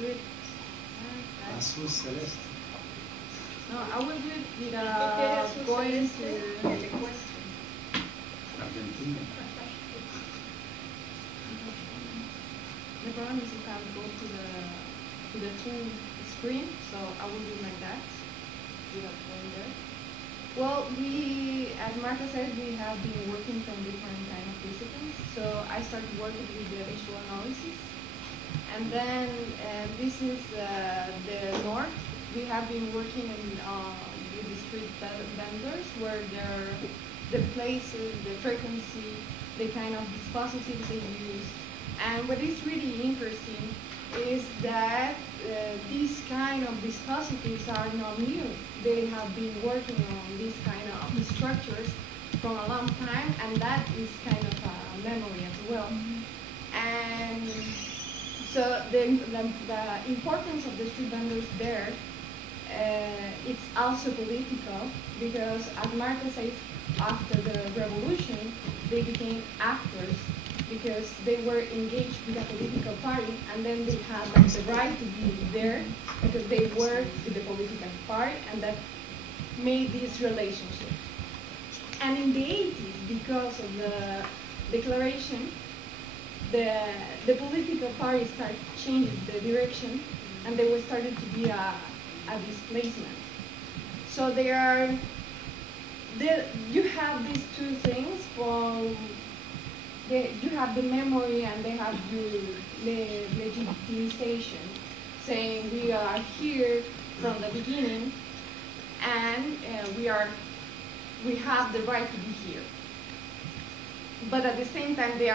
do it. Azul celeste. No, I will do it with going to Argentina. the problem is you can't go to the full screen, so I will do it like that without going there. Well, as Marta said, we have been working from different kind of disciplines. So I started working with the visual analysis, and then this is the north. We have been working with the street vendors, where the places, the frequency, the kind of dispositives they use. And what is really interesting is that these kind of dispositives are not new. They have been working on these kind of structures from a long time, and that is kind of a memory as well. And so the importance of the street vendors there, it's also political, because as Marta says, after the revolution, they became actors, because they were engaged with a political party, and then they had like the right to be there because they worked with the political party, and that made this relationship. And in the 80s, because of the declaration, the political party started changing the direction, and there was started to be a displacement. So you have these two things from. You have the memory, and they have the legitimization, saying we are here from the beginning, and we have the right to be here. But at the same time, they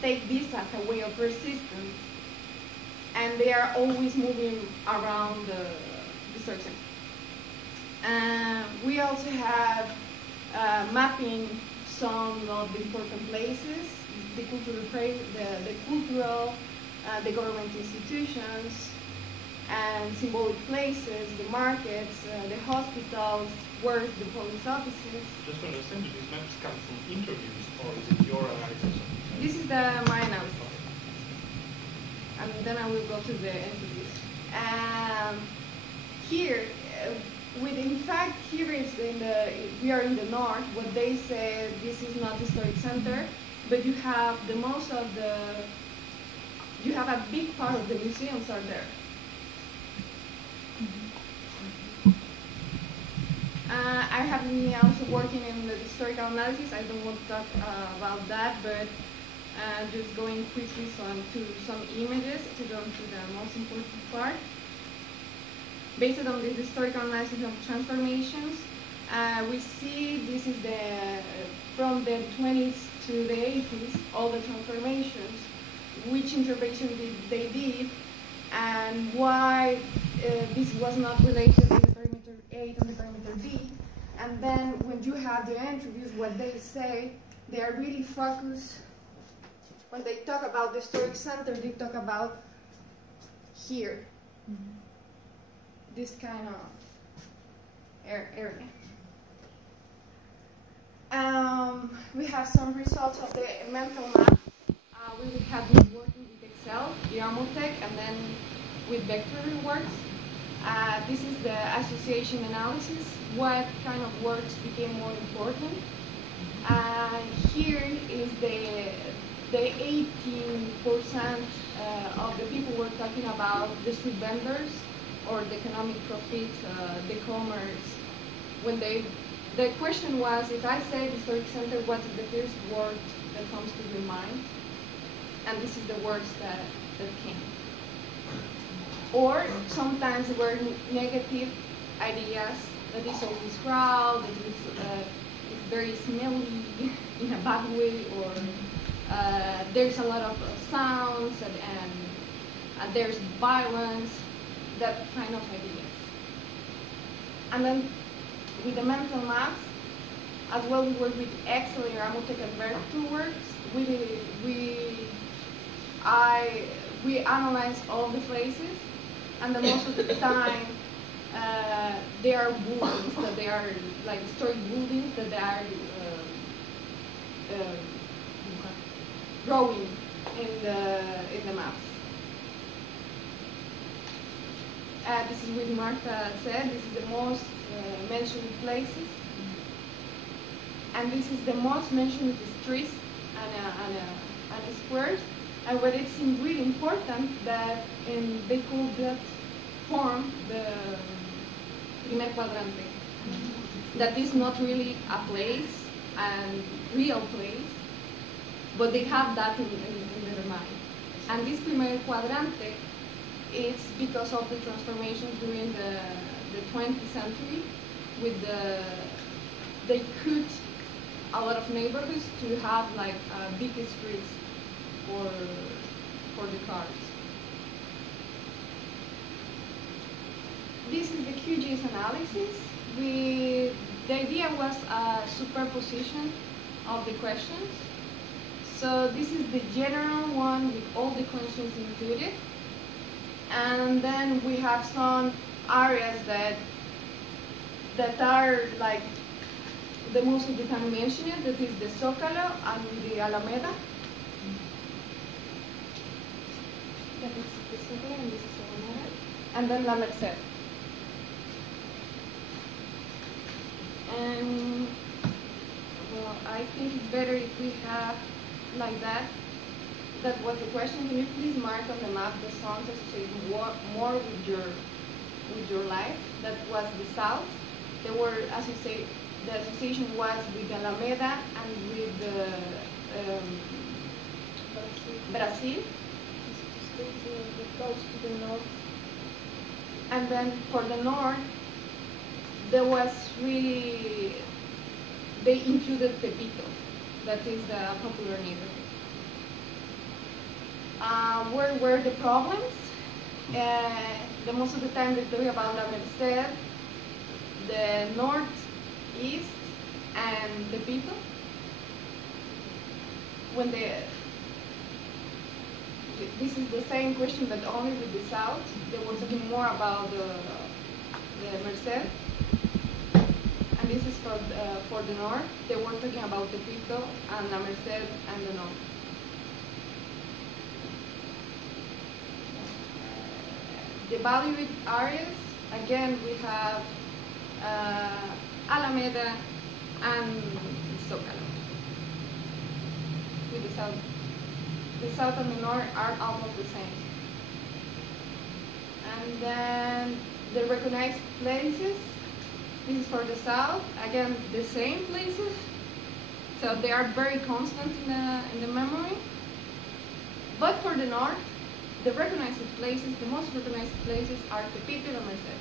take this as a way of resistance, and they are always moving around the search. We also have mapping some of the important places, the cultural, the government institutions, and symbolic places, the markets, the hospitals, work, the police offices. Just to understand, do these maps come from interviews, or is it your analysis? This is my analysis. And then I will go to the interviews. Here, in fact, here is we are in the north. What they say, this is not historic center, but you have you have a big part of the museums are there. I have been also working in the historical analysis. I don't want to talk about that, but just going quickly to some images to go to the most important part. Based on this historical analysis of transformations, we see this is from the 20s to the 80s, all the transformations, which intervention they did, and why this was not related to the perimeter 8 and the perimeter B. And then when you have the interviews, what they say, they are really focused. When they talk about the historic center, they talk about here. This kind of area. We have some results of the mental map. We have been working with Excel, Iramotech, and then with Vectorworks. This is the association analysis. What kind of works became more important? Here is the 18% of the people were talking about the street vendors, or the economic profit, the commerce. When the question was, if I say historic center, what is the first word that comes to your mind? And this is the words that came. Or sometimes there were negative ideas, that is always crowd, that it's very smelly in a bad way, or there's a lot of sounds, and there's violence, that kind of ideas. And then with the mental maps, as well, we work with Excel, Iramotech, and Vectorworks. We analyze all the places, and then most of the time they are buildings, that they are like historic buildings that they are drawing in the maps. This is what Marta said. This is the most mentioned places. And this is the most mentioned streets and squares. And what it's really important that they call that form the primer cuadrante. That is not really a place, and real place, but they have that in their mind. And this primer cuadrante, it's because of the transformations during the 20th century, with they cut a lot of neighborhoods to have like big streets for the cars. This is the QGIS analysis. The idea was a superposition of the questions. So this is the general one with all the questions included. And then we have some areas that are like the most of the time mentioned, that is the Zócalo and the Alameda. That is the Zócalo and this is Alameda. And then La Merced. And well, I think it's better if we have like that. That was the question. Can you please mark on the map the zones associated more with your life? That was the south. There were, as you say, the association was with Alameda and with Brazil. Close to the north. And then for the north, there was really, they included Tepito, that is the popular neighborhood. Where were the problems? The most of the time they talk about La Merced, the northeast, and Tepito. When this is the same question, but only with the south. They were talking more about the Merced. And this is for the north. They were talking about Tepito and La Merced and the north. The valued areas, again, we have Alameda and Zócalo. With the south. The south and the north are almost the same. And then the recognized places. This is for the south. Again, the same places. So they are very constant in the memory. But for the north, the recognized places, the most recognized places are Tepito and Merced.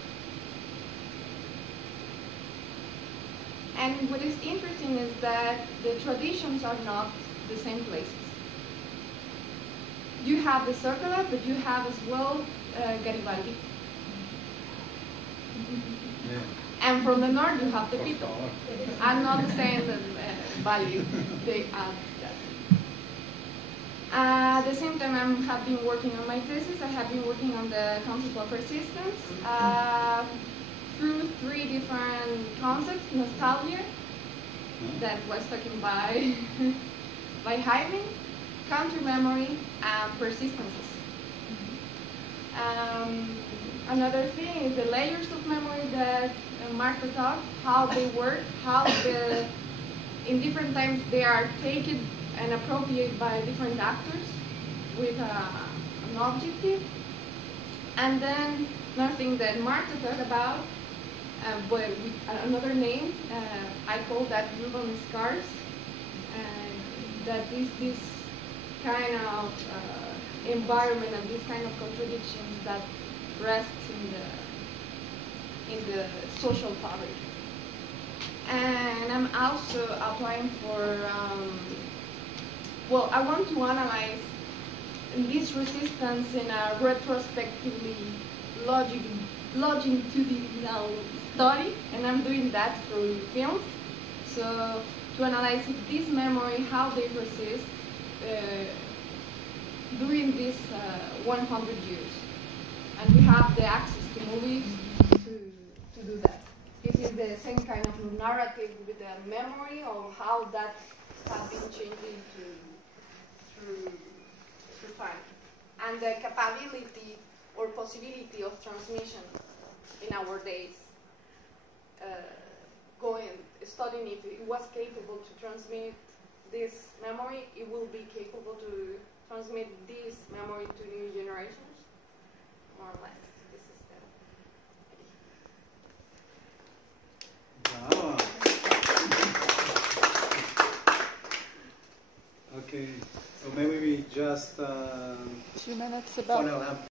And what is interesting is that the traditions are not the same places. You have the Zócalo, but you have as well Garibaldi. Yeah. And from the north, you have Tepito. And not the same value they add that. At the same time, I have been working on my thesis. I have been working on the concept of persistence through 3 different concepts: nostalgia, that was taken by Jaime, country memory, and persistences. Another thing is the layers of memory that Marta taught, how they work, how in different times they are taken and appropriated by different actors with an objective. And then another thing that Marta talked about, but with another name, I call that urban scars. That is this kind of environment and this kind of contradictions that rests in the social fabric. And I'm also applying for, well, I want to analyze this resistance in a retrospectively longitudinal study, and I'm doing that through films. So to analyze this memory, how they persist during these 100 years. And we have the access to movies to do that. This is the same kind of narrative with the memory of how that has been changing through time. And the capability, or or possibility of transmission in our days, studying if it was capable to transmit this memory, it will be capable to transmit this memory to new generations, more or less. This is Wow. Okay, so maybe we just 2 minutes about follow up